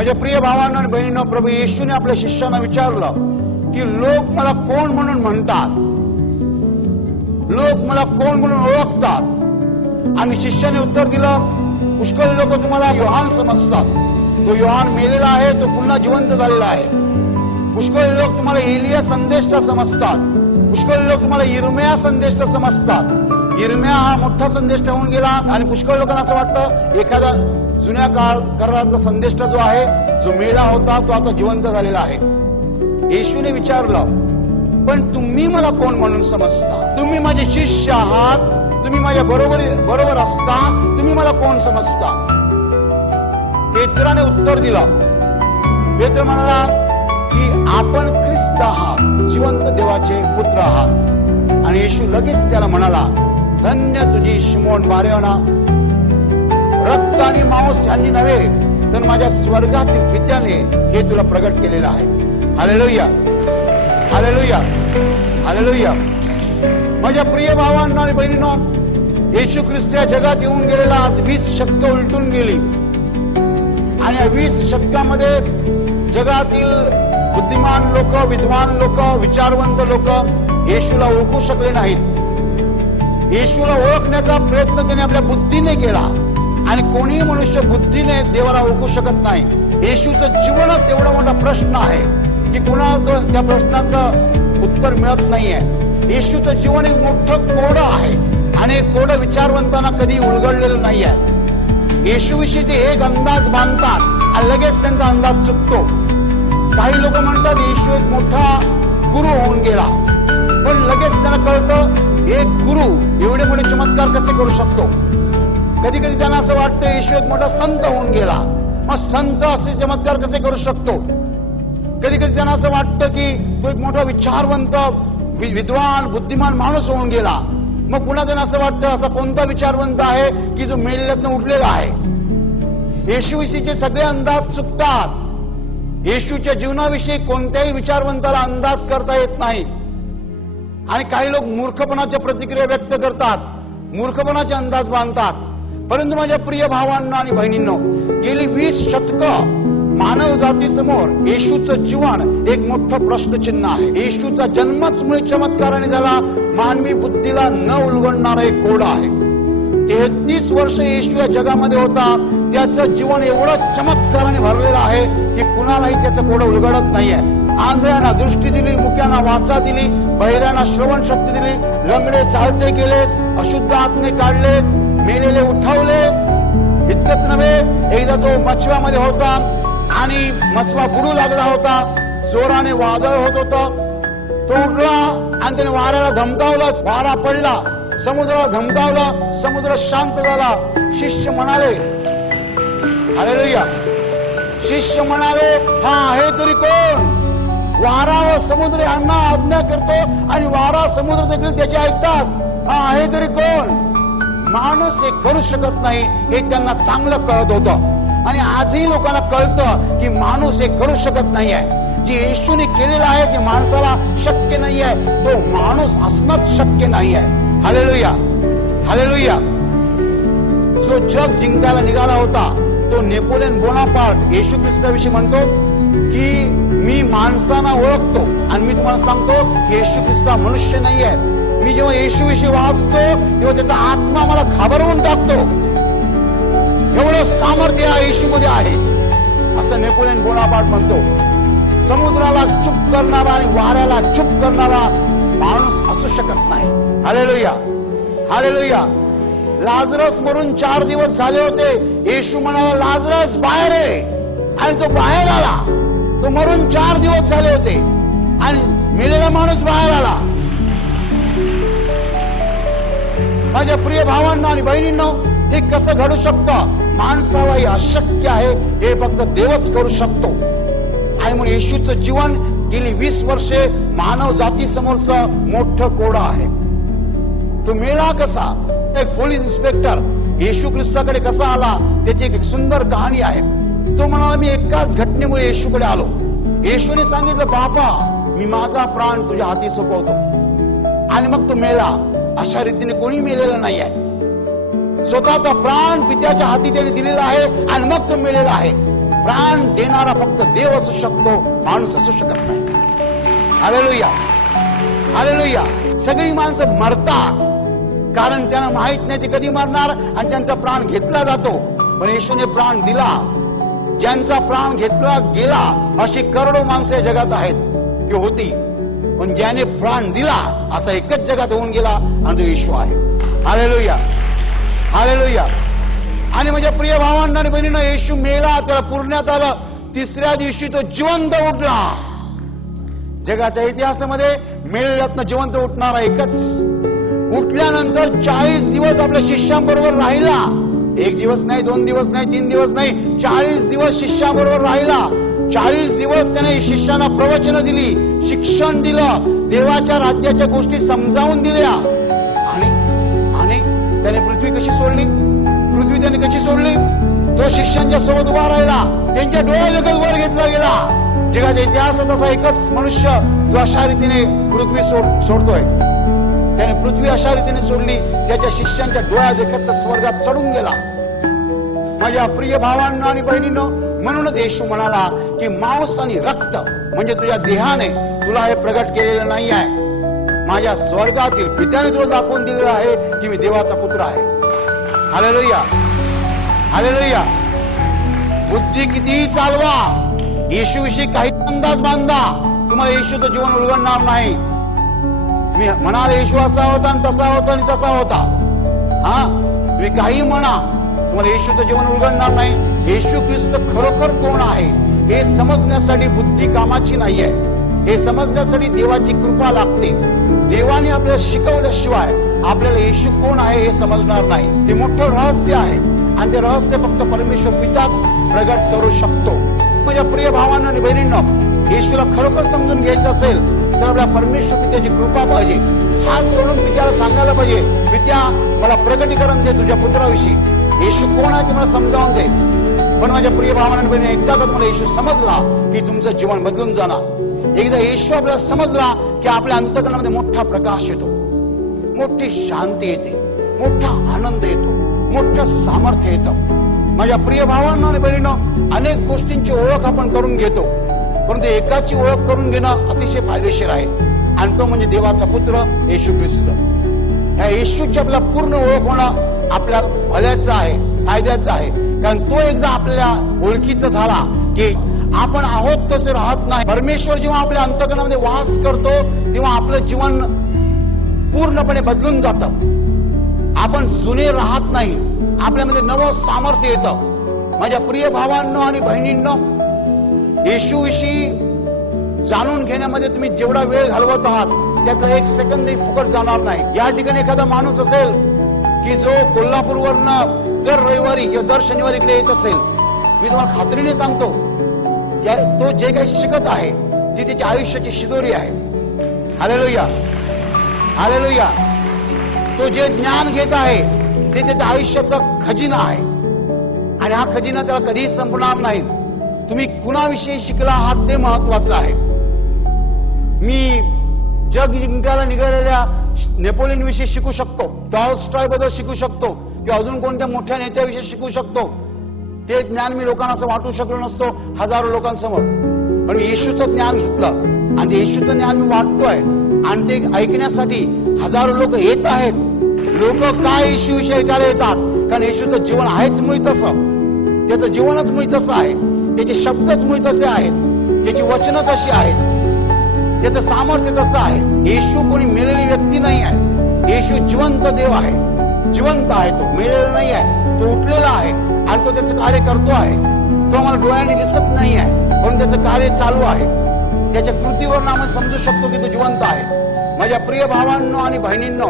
माझ्या प्रिय भावानं आणि बहिणीनं प्रभू येशूने आपल्या शिष्यांना विचारलं की लोक मला कोण म्हणून म्हणतात? लोक मला कोण म्हणून ओळखतात? आणि शिष्याने उत्तर दिलं पुष्कळ लोक तुम्हाला योहान समजतात. तो योहान मेलेला आहे तो पुन्हा जिवंत झालेला आहे. पुष्कळ लोक तुम्हाला एलिया संदेष्टा समजतात. पुष्कळ लोक तुम्हाला इरम्या संदेष्टा समजतात. इरम्या हा मोठा संदेष्ट होऊन गेला आणि पुष्कळ लोकांना असं वाटतं एखादा जुन्या काळ काळातला संदेष्ट जो आहे जो मेला होता तो आता जिवंत झालेला आहे. येशूने विचारलं पण तुम्ही मला कोण म्हणून समजता? तुम्ही माझे शिष्य आहात तुम्ही माझ्या बरोबर बरोबर असता तुम्ही मला कोण समजता? पेत्राने उत्तर दिलं पेत्र म्हणाला की आपण ख्रिस्त आहात जिवंत देवाचे पुत्र आहात. आणि येशू लगेच त्याला म्हणाला धन्य तुझी शिमोन बारेवणा रक्त आणि मांस यांनी नव्हे तर माझ्या स्वर्गातील पित्याने हे तुला प्रगट केलेलं आहे. हालेलुया हालेलुया हालेलुया माझ्या प्रिय भावांना आणि बहिणींनो येशू ख्रिस्त या जगात येऊन गेलेला आज वीस शतक उलटून गेली. आणि या वीस शतकामध्ये जगातील बुद्धिमान लोक विद्वान लोक विचारवंत लोक येशूला ओळखू शकले नाहीत. येशूला ओळखण्याचा प्रयत्न त्याने आपल्या बुद्धीने केला. आणि कोणीही मनुष्य बुद्धीने देवाला ओळखू शकत नाही. येशूचं जीवनच एवढा मोठा प्रश्न आहे की कुणाला त्या प्रश्नाचं उत्तर मिळत नाहीये. येशूचं जीवन एक मोठं कोडं आहे आणि कोड कोडं विचारवंतांना कधी उलगडलेलं नाहीये. येशूविषयी ते एक अंदाज बांधतात आणि लगेच त्यांचा अंदाज चुकतो. काही लोक म्हणतात येशू एक मोठा गुरु होऊन गेला. पण लगेच त्यांना कळतं एक गुरु एवढे मोठे चमत्कार कसे करू शकतो? कधी कधी त्यांना असं वाटतं येशू एक मोठा संत होऊन गेला. मग संत असे चमत्कार कसे करू शकतो? कधी कधी त्यांना असं वाटतं की तो एक मोठा विचारवंत वि- विद्वान बुद्धिमान माणूस होऊन गेला. मग पुन्हा त्यांना असं वाटतं असा कोणता विचारवंत आहे की जो मेल्यातनं उठलेला आहे? येशूविषयीचे सगळे अंदाज चुकतात. येशूच्या जीवनाविषयी कोणत्याही विचारवंताला अंदाज करता येत नाही. आणि काही लोक मूर्खपणाच्या प्रतिक्रिया व्यक्त करतात. मूर्खपणाचे अंदाज बांधतात. परंतु माझ्या प्रिय भावांना आणि बहिणींनो गेली वीस शतक मानव जातीसमोर येशूचं जीवन एक मोठं प्रश्नचिन्ह आहे. येशूचा जन्मच मुळे चमत्काराने झाला. मानवी बुद्धीला न उलगडणारा एक कोड आहे. तेहतीस वर्ष येशू या जगामध्ये होता. त्याचं जीवन एवढं चमत्काराने भरलेलं आहे की कुणालाही त्याचं कोड उलगडत नाहीये. आंधळ्यांना दृष्टी दिली मुक्यांना वाचा दिली बहिऱ्यांना श्रवण शक्ती दिली लंगडे चालते केले अशुद्ध आत्मे काढले मेलेले उठवले. इतकंच नव्हे एकदा तो मचव्यामध्ये होता आणि मचवा बुडू लागला होता. जोराने वादळ होत होता. तो उठला आणि त्याने वाऱ्याला धमकावला. वारा पडला. समुद्राला धमकावला. समुद्र शांत झाला. शिष्य म्हणाले अरे शिष्य म्हणाले हा आहे तरी कोण? वारा व समुद्र यांना आज्ञा करतो आणि वारा समुद्र देखील त्याचे ऐकतात. हा आहे तरी कोण? माणूस हे करू शकत नाही हे त्यांना चांगलं कळत होतं. आणि आजही लोकांना कळतं की माणूस हे करू शकत नाही आहे जे येशूने केलेलं आहे ते माणसाला शक्य नाही आहे तो माणूस असणंच शक्य नाही आहे हालेलुया हालेलुया जो जग जिंकायला निघाला होता तो नेपोलियन बोनापार्ट येशू ख्रिस्ताविषयी म्हणतो की मी माणसांना ओळखतो आणि मी तुम्हाला सांगतो की येशू ख्रिस्ता मनुष्य नाही आहे मी जेव्हा येशू विषयी वाचतो तेव्हा त्याचा आत्मा मला घाबरवून टाकतो. एवढं सामर्थ्य या येशू मध्ये आहे. असं नेपोलियन बोनापार्ट म्हणतो समुद्राला चुप करणारा आणि वाऱ्याला चुप करणारा माणूस असू शकत नाही. हालेलुया. हालेलुया. लाजरस मरून चार दिवस झाले होते. येशू म्हणाला लाजरस बाहेर आहे आणि तो बाहेर आला. तो मरून चार दिवस झाले होते. आणि मेलेला माणूस बाहेर आला. माझ्या प्रिय भावांना आणि बहिणींना हे कसं घडू शकतं? माणसाला हे अशक्य आहे हे फक्त देवच करू शकतो. आणि म्हणून येशूचं जीवन गेली वीस वर्षे मानव जाती समोरचं मोठं कोडं आहे. तो मिळला कसा? एक पोलीस इन्स्पेक्टर येशू ख्रिस्ताकडे कसा आला? त्याची एक सुंदर कहाणी आहे. तो म्हणाला मी एकाच घटनेमुळे येशूकडे आलो. येशूने सांगितलं बाबा मी माझा प्राण तुझ्या हाती सोपवतो. आणि मग तो मेला अशा रीतीने कोणी मेलेलं नाही आहे स्वतःचा प्राण पित्याच्या हाती त्याने दिलेला आहे आणि मग तो मेलेला आहे. प्राण देणारा फक्त देव असू शकतो माणूस असू शकत नाही. हालेलुया. हालेलुया. सगळी माणसं मरतात. कारण त्यांना माहीत नाही ते कधी मरणार आणि त्यांचा प्राण घेतला जातो. पण येशूने प्राण दिला. ज्यांचा प्राण घेतला गेला अशी करोडो माणसं या जगात आहेत. की होती. पण ज्याने प्राण दिला असा एकच जगात होऊन गेला आणि तो येशू आहे. हालेलुया हालेलुया आणि माझ्या प्रिय भावांना आणि बहिणीनं येशू मेला त्याला पुरण्यात आलं. तिसऱ्या दिवशी तो जिवंत उठला. जगाच्या इतिहासामध्ये मेल्यातनं जिवंत उठणारा एकच. उठल्यानंतर चाळीस दिवस आपल्या शिष्यांबरोबर राहिला. एक दिवस नाही दोन दिवस नाही तीन दिवस नाही चाळीस दिवस शिष्याबरोबर राहिला. चाळीस दिवस त्याने शिष्यांना प्रवचन दिली शिक्षण दिलं देवाच्या राज्याच्या गोष्टी समजावून दिल्या. आणि आणि त्याने पृथ्वी कशी सोडली? पृथ्वी त्याने कशी सोडली? तो शिष्यांच्या सोबत उभा राहिला त्यांच्या डोळ्यात वर घेतला गेला. जगाच्या इतिहासात असा एकच मनुष्य जो अशा रीतीने पृथ्वी सोड सोडतोय. त्याने पृथ्वी अशा रीतीने सोडली त्याच्या शिष्यांच्या डोळ्या देखत स्वर्गात चढून गेला. माझ्या प्रिय भावांना आणि बहिणींनो म्हणूनच येशू म्हणाला की मांस आणि रक्त म्हणजे तुझ्या देहाने तुला हे प्रगट केलेलं नाही आहे. माझ्या स्वर्गातील पित्याने तुला दाखवून दिलेलं आहे की मी देवाचा पुत्र आहे. हालेलुया हालेलुया बुद्धी कितीही चालवा येशू विषयी काही अंदाज बांधा तुम्हाला येशूचं जीवन उलगडणार नाही. तुम्ही म्हणाल येशू असा होता आणि तसा होता आणि तसा होता. हा तुम्ही काही म्हणा तुम्हाला येशूचं जीवन उलगडणार नाही. येशू ख्रिस्त खरोखर कोण आहे? हे समजण्यासाठी बुद्धी कामाची नाहीये. हे समजण्यासाठी देवाची कृपा लागते. देवाने आपल्याला शिकवल्याशिवाय आपल्याला येशू कोण आहे हे समजणार नाही. ते मोठं रहस्य आहे. आणि ते रहस्य फक्त परमेश्वर पिताच प्रगट करू शकतो. माझ्या प्रिय भावांना आणि बहिणींना येशूला खरोखर समजून घ्यायचं असेल तर आपल्या परमेश्वर पित्याची कृपा पाहिजे. हात जोडून पित्याला सांगायला पाहिजे पित्या मला प्रगटीकरण दे तुझ्या पुत्राविषयी. येशू कोण आहे ते मला समजावून दे. पण माझ्या प्रिय भावानं बहिणी एकदा का तुम्हाला येशू समजला की तुमचं जीवन बदलून जाणार? एकदा येशू आपल्याला समजला की आपल्या अंतकरणामध्ये मोठा प्रकाश येतो. मोठी शांती येते. मोठा आनंद येतो. मोठं सामर्थ्य येतं. माझ्या प्रिय भावांना आणि बहिणीनं अनेक गोष्टींची ओळख आपण करून घेतो. परंतु एकाची ओळख करून घेणं अतिशय फायदेशीर आहे. आणि तो म्हणजे देवाचा पुत्र येशू ख्रिस्त. ह्या येशूची आपला पूर्ण ओळख होणं आपल्या भल्याचं आहे फायद्याचं आहे. कारण तो एकदा आपल्या ओळखीचा झाला की आपण आहोत तसे राहत नाही. परमेश्वर जेव्हा आपल्या अंतकरणामध्ये वास करतो तेव्हा आपलं जीवन पूर्णपणे बदलून जात. आपण जुने राहत नाही. आपल्यामध्ये नवं सामर्थ्य येतं. माझ्या प्रिय भावांनो आणि बहिणींनो येशू विषयी जाणून घेण्यामध्ये तुम्ही जेवढा वेळ घालवत आहात त्याचा एक सेकंदही फुकट जाणार नाही. या ठिकाणी एखादा माणूस असेल की जो कोल्हापूरवरनं दर रविवारी किंवा दर शनिवारी इकडे येत असेल मी तुम्हाला खात्रीने सांगतो त्या तो जे काही शिकत आहे ती त्याच्या आयुष्याची शिदोरी आहे. हालेलुया. हालेलुया. तो जे ज्ञान घेत आहे ते त्याच्या आयुष्याचा खजिना आहे. आणि हा खजिना त्याला कधीही संपणार नाही. तुम्ही कुणाविषयी शिकला आहात ते महत्वाचं आहे. मी जग जिंकायला निघालेल्या नेपोलियन विषयी शिकू शकतो. टॉल्स्टॉयबद्दल शिकू शकतो. किंवा अजून कोणत्या मोठ्या नेत्याविषयी शिकू शकतो. ते ज्ञान मी लोकांना असं वाटू शकलो नसतो हजारो लोकांसमोर. पण येशूचं ज्ञान घेतलं. आणि ते येशूचं ज्ञान मी वाटतोय. आणि ते ऐकण्यासाठी हजारो लोक येत आहेत. लोक काय येशू विषयी ऐकायला येतात? कारण येशूचं जीवन आहेच मुळी तसं. त्याचं जीवनच मुळी तसं आहे. त्याचे शब्दच मुळी तसे आहेत. त्याची वचनं तशी आहेत. त्याचं सामर्थ्य तसं आहे येशू कोणी मेलेली व्यक्ती नाही आहे. येशू जिवंत देव आहे. जिवंत आहे तो मेलेला नाही आहे. तो उठलेला आहे आणि तो त्याचं कार्य करतो आहे. तो आम्हाला डोळ्याने दिसत नाही आहे पण त्याचं कार्य चालू आहे. त्याच्या कृतीवर आम्ही समजू शकतो की तो जिवंत आहे. माझ्या प्रिय भावांनो आणि बहिणींनो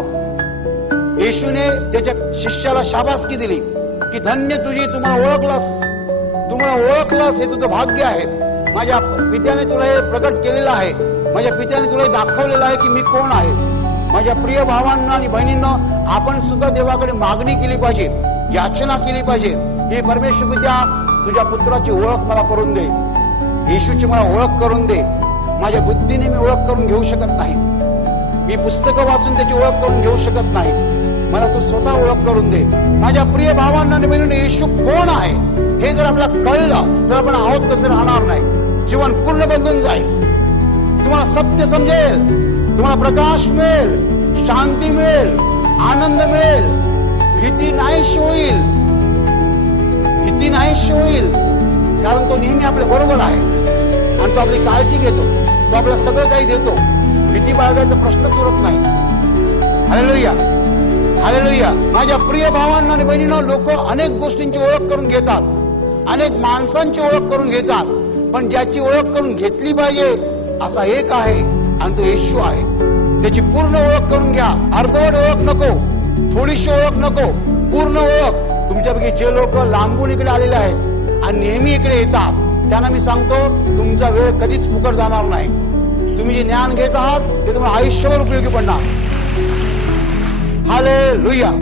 येशूने त्याच्या शिष्याला शाबासकी दिली की धन्य तुझी तुम्हाला ओळखलास. तुम्हाला ओळखलास हे तुझं भाग्य आहे. माझ्या पित्याने तुला हे प्रकट केलेलं आहे. माझ्या पित्याने तुला हे दाखवलेलं आहे की मी कोण आहे. माझ्या प्रिय भावांना आणि बहिणींना आपण सुद्धा देवाकडे मागणी केली पाहिजे याचना केली पाहिजे. हे परमेश्वर पित्या तुझ्या पुत्राची ओळख मला करून दे. येशूची मला ओळख करून दे. माझ्या बुद्धीने मी ओळख करून घेऊ शकत नाही. मी पुस्तकं वाचून त्याची ओळख करून घेऊ शकत नाही. मला तू स्वतः ओळख करून दे. माझ्या प्रिय भावांना येशू कोण आहे? हे जर आपल्याला कळलं तर आपण आहोत तसे राहणार नाही. जीवन पूर्ण बदलून जाईल. तुम्हाला सत्य समजेल. तुम्हाला प्रकाश मिळेल. शांती मिळेल. आनंद मिळेल. भीती नाहीशी होईल. भीती नाहीशी होईल. कारण तो नेहमी आपल्या बरोबर आहे. आणि तो आपली काळजी घेतो. तो आपल्याला सगळं काही देतो. भीती बाळगायचा प्रश्नच उरत नाही. हालेलुया हालेलुया माझ्या प्रिय भावांना आणि बहिणींना लोक अनेक गोष्टींची ओळख करून घेतात. अनेक माणसांची ओळख करून घेतात. पण ज्याची ओळख करून घेतली पाहिजे असा एक आहे आणि तो येशू आहे. त्याची पूर्ण ओळख करून घ्या. अर्धवट ओळख नको. थोडीशी ओळख नको. पूर्ण ओळख. तुमच्यापैकी जे लोक लांबून इकडे आलेले आहेत आणि नेहमी इकडे येतात त्यांना मी सांगतो तुमचा वेळ कधीच फुकट जाणार नाही. तुम्ही जे ज्ञान घेत आहात ते तुम्हाला आयुष्यभर उपयोगी पडणार. हाले